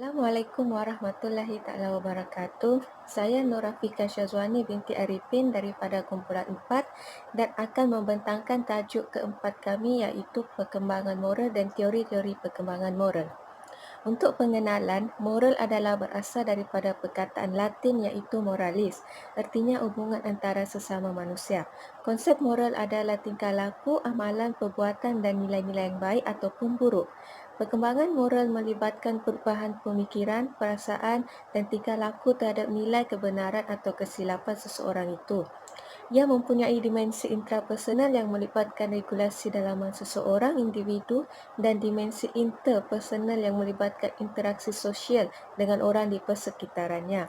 Assalamualaikum warahmatullahi taala wabarakatuh. Saya Nurafika Syazwani binti Arifin daripada kumpulan 4 dan akan membentangkan tajuk keempat kami iaitu perkembangan moral dan teori-teori perkembangan moral. Untuk pengenalan, moral adalah berasal daripada perkataan Latin iaitu moralis, artinya hubungan antara sesama manusia. Konsep moral adalah tingkah laku, amalan, perbuatan dan nilai-nilai yang baik ataupun buruk. Perkembangan moral melibatkan perubahan pemikiran, perasaan dan tingkah laku terhadap nilai kebenaran atau kesilapan seseorang itu. Ia mempunyai dimensi intrapersonal yang melibatkan regulasi dalaman seseorang individu dan dimensi interpersonal yang melibatkan interaksi sosial dengan orang di persekitarannya.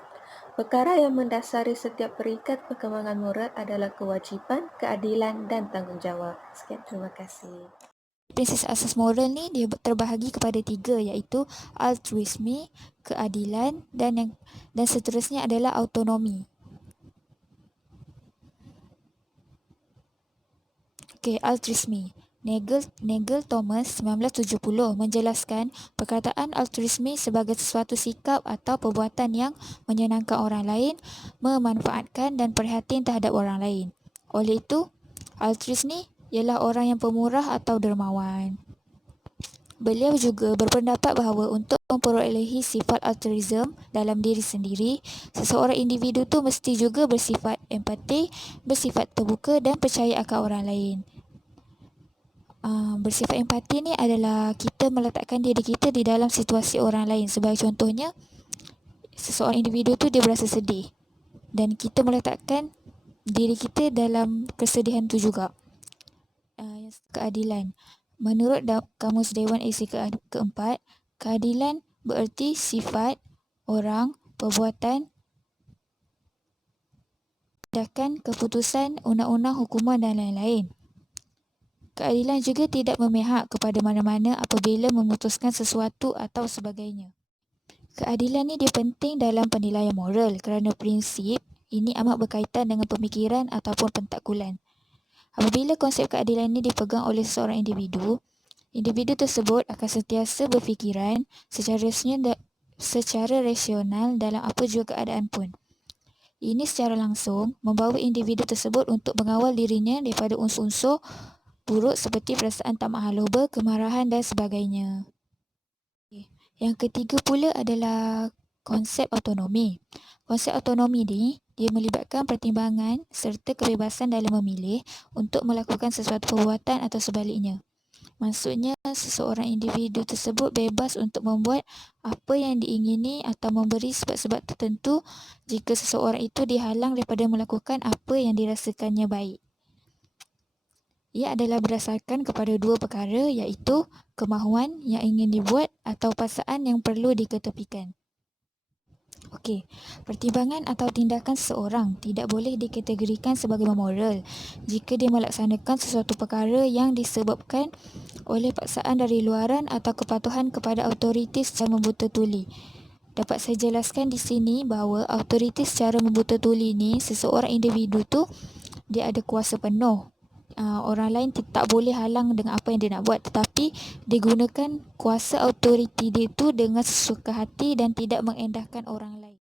Perkara yang mendasari setiap peringkat perkembangan moral adalah kewajipan, keadilan dan tanggungjawab. Sekian, terima kasih. Prinsip asas moral ni dia terbahagi kepada tiga, iaitu altruisme, keadilan dan seterusnya adalah autonomi. Okey, altruisme. Nagel Thomas 1970 menjelaskan perkataan altruisme sebagai sesuatu sikap atau perbuatan yang menyenangkan orang lain, memanfaatkan dan prihatin terhadap orang lain. Oleh itu, altruis ni ialah orang yang pemurah atau dermawan. Beliau juga berpendapat bahawa untuk memperolehi sifat altruism dalam diri sendiri, seseorang individu tu mesti juga bersifat empati, bersifat terbuka dan percaya akan orang lain. Bersifat empati ni adalah kita meletakkan diri kita di dalam situasi orang lain. Sebagai contohnya, seseorang individu tu dia berasa sedih dan kita meletakkan diri kita dalam kesedihan tu juga. Keadilan. Menurut Kamus Dewan Edisi keempat, keadilan bererti sifat, orang, perbuatan, tindakan, keputusan, undang-undang, hukuman dan lain-lain. Keadilan juga tidak memihak kepada mana-mana apabila memutuskan sesuatu atau sebagainya. Keadilan ni dia penting dalam penilaian moral kerana prinsip ini amat berkaitan dengan pemikiran ataupun pentakkulan. Apabila konsep keadilan ini dipegang oleh seorang individu, individu tersebut akan sentiasa berfikiran secara rasional dalam apa jua keadaan pun. Ini secara langsung membawa individu tersebut untuk mengawal dirinya daripada unsur-unsur buruk seperti perasaan tamak loba, kemarahan dan sebagainya. Yang ketiga pula adalah konsep autonomi. Konsep autonomi ni dia melibatkan pertimbangan serta kebebasan dalam memilih untuk melakukan sesuatu perbuatan atau sebaliknya. Maksudnya seseorang individu tersebut bebas untuk membuat apa yang diingini atau memberi sebab-sebab tertentu jika seseorang itu dihalang daripada melakukan apa yang dirasakannya baik. Ia adalah berdasarkan kepada dua perkara, iaitu kemahuan yang ingin dibuat atau paksaan yang perlu diketepikan. Okey, pertimbangan atau tindakan seseorang tidak boleh dikategorikan sebagai moral jika dia melaksanakan sesuatu perkara yang disebabkan oleh paksaan dari luaran atau kepatuhan kepada autoriti secara membuta tuli. Dapat saya jelaskan di sini bahawa autoriti secara membuta tuli ni, seseorang individu tu dia ada kuasa penuh. Orang lain tak boleh halang dengan apa yang dia nak buat, tetapi dia gunakan kuasa autoriti dia tu dengan sesuka hati dan tidak mengendahkan orang lain.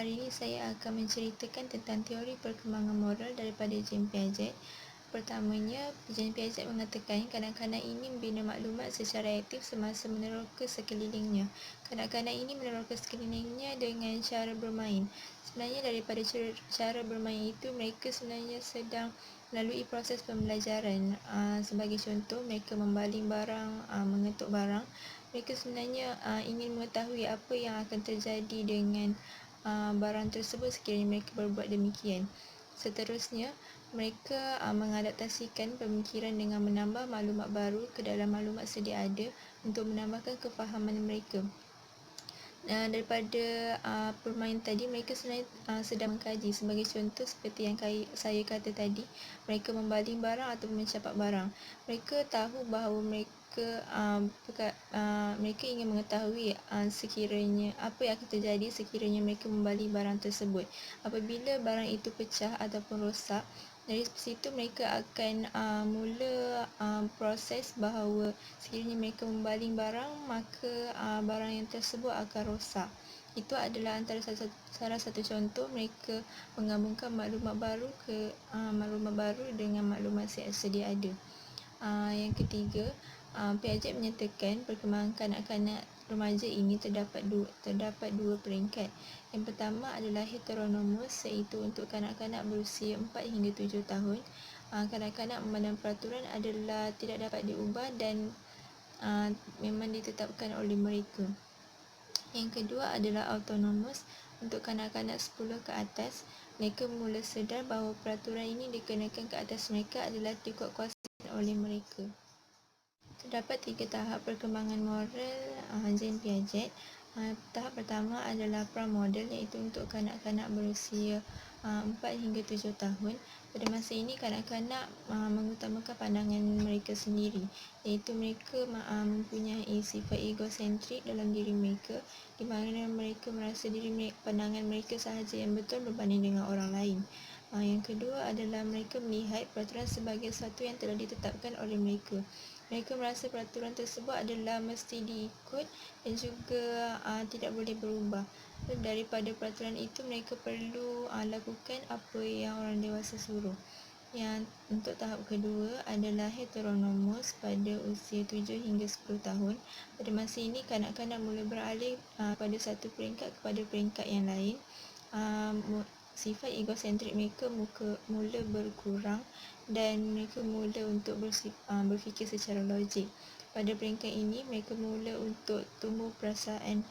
Hari ini saya akan menceritakan tentang teori perkembangan moral daripada Jean Piaget. Pertamanya, Jean Piaget mengatakan kanak-kanak ini membina maklumat secara aktif semasa meneroka sekelilingnya. Kanak-kanak ini meneroka sekelilingnya dengan cara bermain. Sebenarnya daripada cara bermain itu, mereka sebenarnya sedang melalui proses pembelajaran. Sebagai contoh, mereka membaling barang, mengetuk barang. Mereka sebenarnya ingin mengetahui apa yang akan terjadi dengan barang tersebut sekiranya mereka berbuat demikian. Seterusnya, mereka mengadaptasikan pemikiran dengan menambah maklumat baru ke dalam maklumat sedia ada untuk menambahkan kefahaman mereka. Daripada permainan tadi, mereka sebenarnya sedang mengkaji. Sebagai contoh seperti yang saya kata tadi, mereka membaling barang atau mencapak barang. Mereka tahu bahawa mereka ingin mengetahui sekiranya apa yang akan terjadi sekiranya mereka membaling barang tersebut. Apabila barang itu pecah ataupun rosak, Dari situ mereka akan mula proses bahawa sekiranya mereka membaling barang, maka barang yang tersebut akan rosak. Itu adalah antara salah satu contoh mereka menggabungkan maklumat baru dengan maklumat sedia ada. Yang ketiga, Piaget menyatakan perkembangan kanak-kanak remaja ini terdapat dua peringkat. Yang pertama adalah heteronomus, iaitu untuk kanak-kanak berusia 4 hingga 7 tahun. Kanak-kanak memandang peraturan adalah tidak dapat diubah dan memang ditetapkan oleh mereka. Yang kedua adalah autonomous, untuk kanak-kanak 10 ke atas. Mereka mula sedar bahawa peraturan ini dikenakan ke atas mereka adalah dikuatkuasakan oleh mereka. Terdapat 3 tahap perkembangan moral Jean Piaget. Tahap pertama adalah pramodel, iaitu untuk kanak-kanak berusia 4 hingga 7 tahun. Pada masa ini, kanak-kanak mengutamakan pandangan mereka sendiri, iaitu mereka mempunyai sifat egosentrik dalam diri mereka, di mana mereka merasa pandangan mereka sahaja yang betul berbanding dengan orang lain. Yang kedua adalah mereka melihat peraturan sebagai sesuatu yang telah ditetapkan oleh mereka. Mereka merasa peraturan tersebut adalah mesti diikut dan juga tidak boleh berubah. Daripada peraturan itu, mereka perlu lakukan apa yang orang dewasa suruh. Yang untuk tahap kedua adalah heteronomus pada usia 7 hingga 10 tahun. Pada masa ini, kanak-kanak mula beralih pada satu peringkat kepada peringkat yang lain. Sifat egosentrik mereka mula berkurang dan mereka mula untuk berfikir secara logik. Pada peringkat ini, mereka mula untuk tumbuh perasaan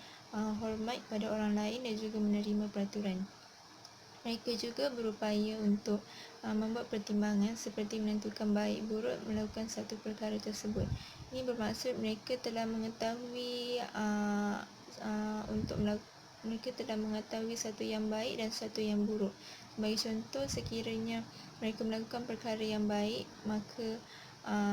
hormat pada orang lain dan juga menerima peraturan. Mereka juga berupaya untuk membuat pertimbangan seperti menentukan baik buruk melakukan satu perkara tersebut. Ini bermaksud mereka telah mengetahui mereka telah mengetahui satu yang baik dan satu yang buruk. Sebagai contoh, sekiranya mereka melakukan perkara yang baik, maka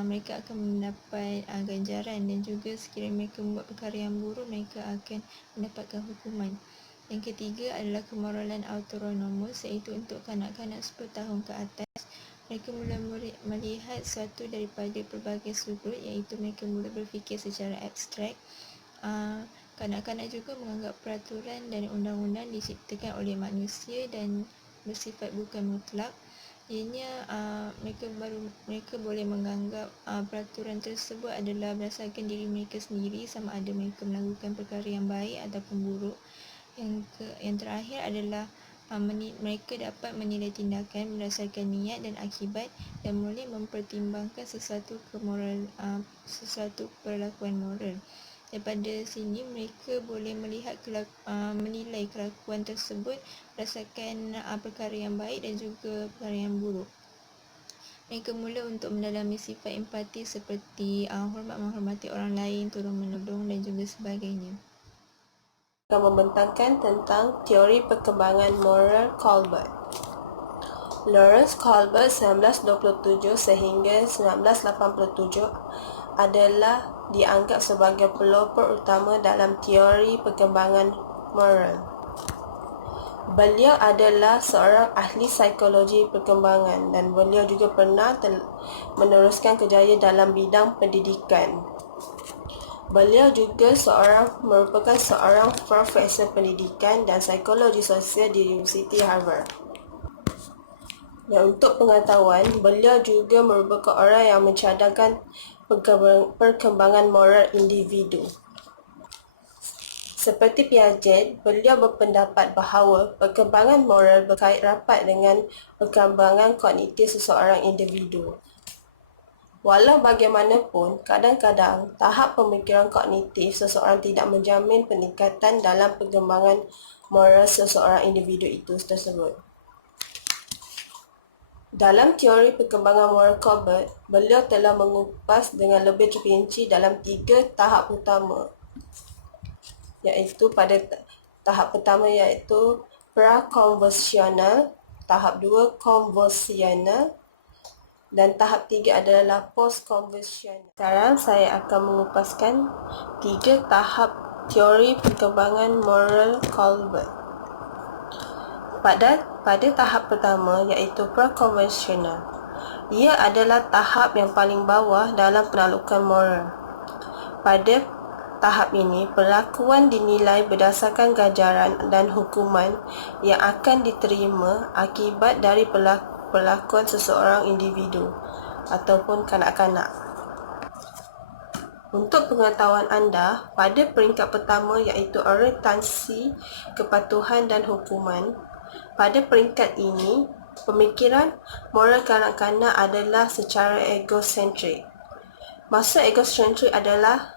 mereka akan mendapat ganjaran, dan juga sekiranya mereka membuat perkara yang buruk, mereka akan mendapatkan hukuman. Yang ketiga adalah kemoralan autonomus, iaitu untuk kanak-kanak 10 tahun ke atas. Mereka mula melihat sesuatu daripada pelbagai sudut, iaitu mereka mula berfikir secara abstrak. Kanak-kanak juga menganggap peraturan dan undang-undang diciptakan oleh manusia dan bersifat bukan mutlak. Ianya mereka boleh menganggap peraturan tersebut adalah berdasarkan diri mereka sendiri, sama ada mereka melakukan perkara yang baik ataupun buruk. Yang terakhir adalah mereka dapat menilai tindakan berdasarkan niat dan akibat dan boleh mempertimbangkan sesuatu perlakuan moral. Daripada sini, mereka boleh menilai kelakuan tersebut berdasarkan perkara yang baik dan juga perkara yang buruk. Mereka mula untuk mendalami sifat empati seperti menghormati orang lain, tolong menolong dan juga sebagainya. Akan membentangkan tentang teori perkembangan moral Colbert. Lawrence Colbert 1927 sehingga 1987 adalah dianggap sebagai pelopor utama dalam teori perkembangan moral. Beliau adalah seorang ahli psikologi perkembangan dan beliau juga pernah meneruskan kerjaya dalam bidang pendidikan. Beliau juga merupakan seorang profesor pendidikan dan psikologi sosial di Universiti Harvard. Dan untuk pengetahuan, beliau juga merupakan orang yang mencadangkan perkembangan moral individu. Seperti Piaget, beliau berpendapat bahawa perkembangan moral berkait rapat dengan perkembangan kognitif seseorang individu. Walau bagaimanapun, kadang-kadang tahap pemikiran kognitif seseorang tidak menjamin peningkatan dalam perkembangan moral seseorang individu itu tersebut. Dalam teori perkembangan moral Colbert, beliau telah mengupas dengan lebih terperinci dalam 3 tahap utama, iaitu pada tahap pertama iaitu pra-konversional, tahap 2 konversional dan tahap 3 adalah post-konversional. Sekarang saya akan mengupaskan 3 tahap teori perkembangan moral Colbert. Pada Pada tahap pertama iaitu pra-konvensional. Ia adalah tahap yang paling bawah dalam penaklukan moral. Pada tahap ini, perlakuan dinilai berdasarkan ganjaran dan hukuman yang akan diterima akibat dari perlakuan seseorang individu ataupun kanak-kanak. Untuk pengetahuan anda, pada peringkat pertama iaitu orientasi kepatuhan dan hukuman, pada peringkat ini, pemikiran moral kanak-kanak adalah secara egosentrik. Maksud egosentrik adalah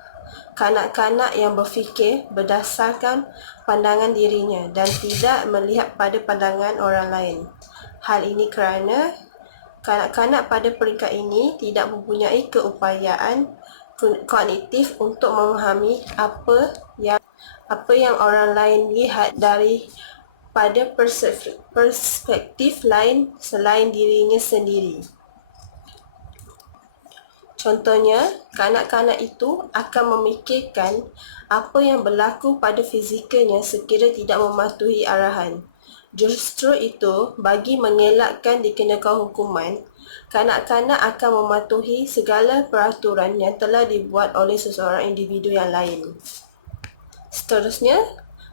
kanak-kanak yang berfikir berdasarkan pandangan dirinya dan tidak melihat pada pandangan orang lain. Hal ini kerana kanak-kanak pada peringkat ini tidak mempunyai keupayaan kognitif untuk memahami apa yang orang lain lihat dari pada perspektif lain selain dirinya sendiri. Contohnya, kanak-kanak itu akan memikirkan apa yang berlaku pada fizikalnya sekira tidak mematuhi arahan. Justru itu, bagi mengelakkan dikenakan hukuman, kanak-kanak akan mematuhi segala peraturan yang telah dibuat oleh seseorang individu yang lain. Seterusnya,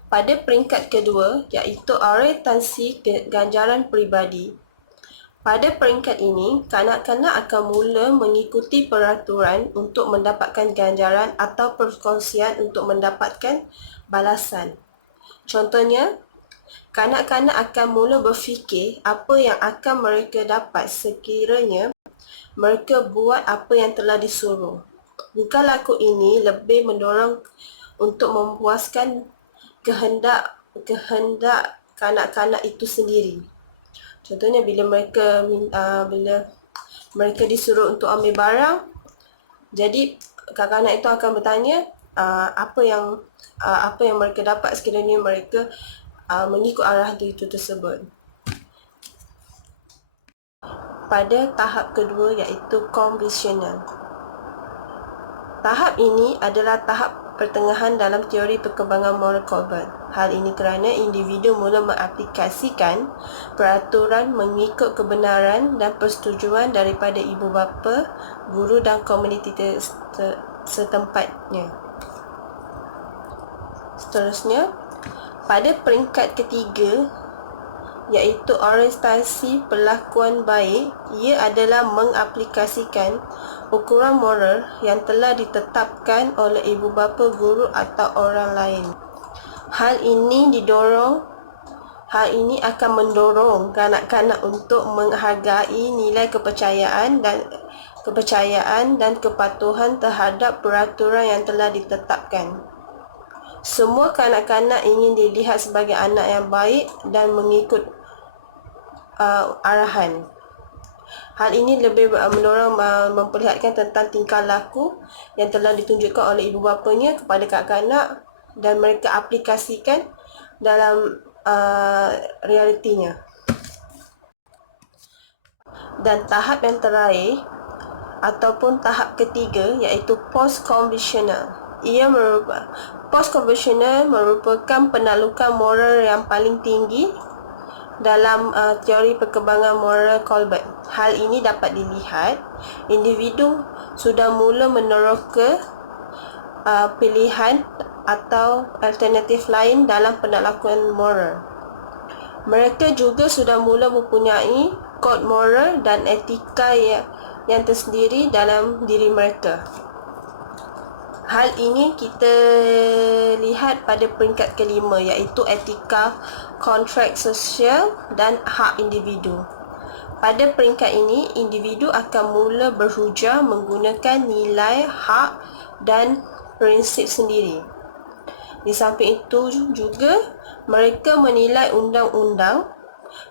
pada peringkat kedua iaitu orientasi ganjaran peribadi. Pada peringkat ini, kanak-kanak akan mula mengikuti peraturan untuk mendapatkan ganjaran atau perkongsian untuk mendapatkan balasan. Contohnya, kanak-kanak akan mula berfikir apa yang akan mereka dapat sekiranya mereka buat apa yang telah disuruh. Tingkah laku ini lebih mendorong untuk memuaskan kehendak kanak-kanak itu sendiri. Contohnya bila mereka disuruh untuk ambil barang, jadi kanak-kanak itu akan bertanya apa yang mereka dapat sekiranya mereka mengikut arahan itu tersebut. Pada tahap kedua iaitu konvensional. Tahap ini adalah tahap pertengahan dalam teori perkembangan moral korban. Hal ini kerana individu mula mengaplikasikan peraturan mengikut kebenaran dan persetujuan daripada ibu bapa, guru dan komuniti setempatnya. Seterusnya, pada peringkat ketiga iaitu orientasi perlakuan baik, ia adalah mengaplikasikan ukuran moral yang telah ditetapkan oleh ibu bapa, guru atau orang lain. Hal ini akan mendorong kanak-kanak untuk menghargai nilai kepercayaan dan kepatuhan terhadap peraturan yang telah ditetapkan. Semua kanak-kanak ingin dilihat sebagai anak yang baik dan mengikut arahan. Hal ini lebih mendorong memperlihatkan tentang tingkah laku yang telah ditunjukkan oleh ibu bapanya kepada kanak-kanak dan mereka aplikasikan dalam realitinya. Dan tahap yang terakhir ataupun tahap ketiga iaitu post-conventional. Post-conventional merupakan penaklukan moral yang paling tinggi dalam teori perkembangan moral Colbert. Hal ini dapat dilihat individu sudah mula meneroka pilihan atau alternatif lain dalam penaklukan moral. Mereka juga sudah mula mempunyai kod moral dan etika yang tersendiri dalam diri mereka. Hal ini kita lihat pada peringkat kelima iaitu etika, kontrak sosial dan hak individu. Pada peringkat ini, individu akan mula berhujah menggunakan nilai, hak dan prinsip sendiri. Di samping itu juga, mereka menilai undang-undang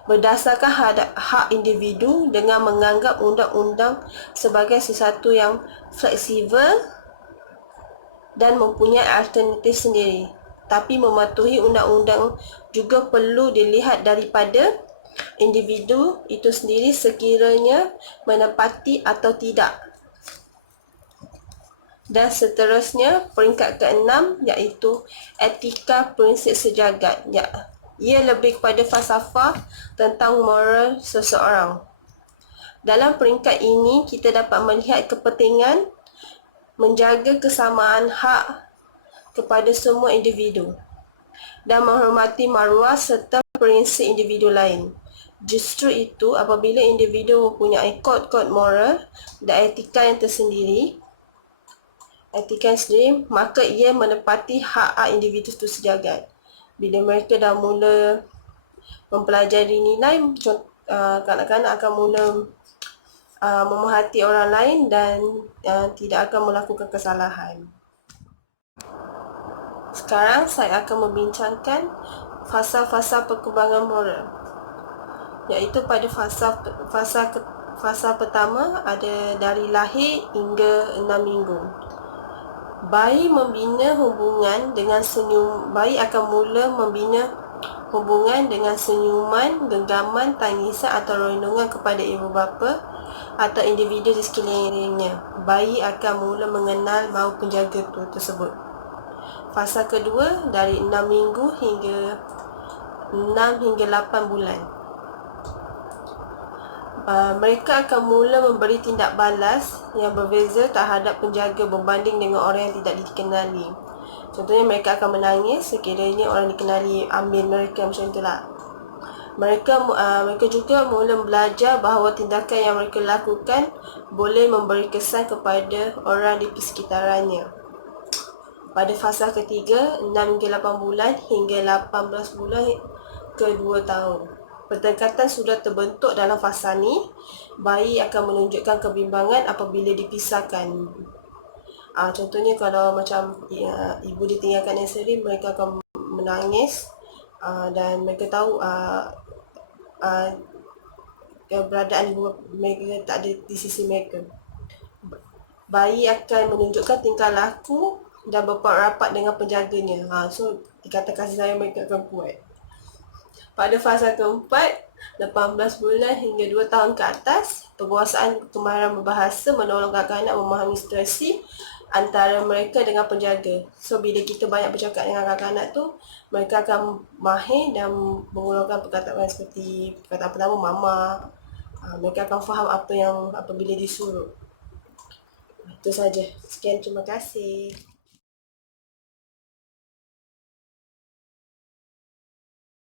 berdasarkan hak individu dengan menganggap undang-undang sebagai sesuatu yang fleksibel dan mempunyai alternatif sendiri. Tapi mematuhi undang-undang juga perlu dilihat daripada individu itu sendiri sekiranya menepati atau tidak. Dan seterusnya, peringkat ke-6 iaitu etika prinsip sejagat, Ia lebih kepada falsafah tentang moral seseorang. Dalam peringkat ini, kita dapat melihat kepentingan menjaga kesamaan hak kepada semua individu dan menghormati maruah serta prinsip individu lain. Justru itu, apabila individu mempunyai kod-kod moral dan etika yang tersendiri, maka ia menepati hak-hak individu itu sejagat. Bila mereka dah mula mempelajari nilai, kanak-kanak akan mula memerhati orang lain dan tidak akan melakukan kesalahan. Sekarang saya akan membincangkan fasa-fasa perkembangan moral, iaitu pada fasa pertama ada dari lahir hingga 6 minggu. Bayi akan mula membina hubungan dengan senyuman, genggaman, tangisan atau rendungan kepada ibu bapa atau individu di sekelilingnya. Bayi akan mula mengenal bau penjaga tersebut. Fasa kedua dari 6 minggu hingga 8 bulan. Mereka akan mula memberi tindak balas yang berbeza terhadap penjaga berbanding dengan orang yang tidak dikenali. Contohnya, mereka akan menangis sekiranya orang dikenali ambil mereka, macam itulah. Mereka juga mula belajar bahawa tindakan yang mereka lakukan boleh memberi kesan kepada orang di persekitarannya. Pada fasa ketiga, 6 hingga 8 bulan hingga 18 bulan ke 2 tahun. Pendekatan sudah terbentuk dalam fasa ni. Bayi akan menunjukkan kebimbangan apabila dipisahkan. Contohnya kalau macam ibu ditinggalkan nursery, mereka akan menangis dan mereka tahu keberadaan ibu mereka tak ada di sisi mereka. Bayi akan menunjukkan tingkah laku dan berrapat dengan penjaganya. So dikata kasih sayang mereka akan kuat. Pada fasa keempat, 18 bulan hingga 2 tahun ke atas, penguasaan kemahiran berbahasa menolong kanak-kanak memahami situasi antara mereka dengan penjaga. So bila kita banyak bercakap dengan kanak-kanak tu, mereka akan mahir dan menggunakan perkataan seperti perkataan pertama mama. Mereka akan faham apa yang apabila disuruh. Itu saja. Sekian, terima kasih.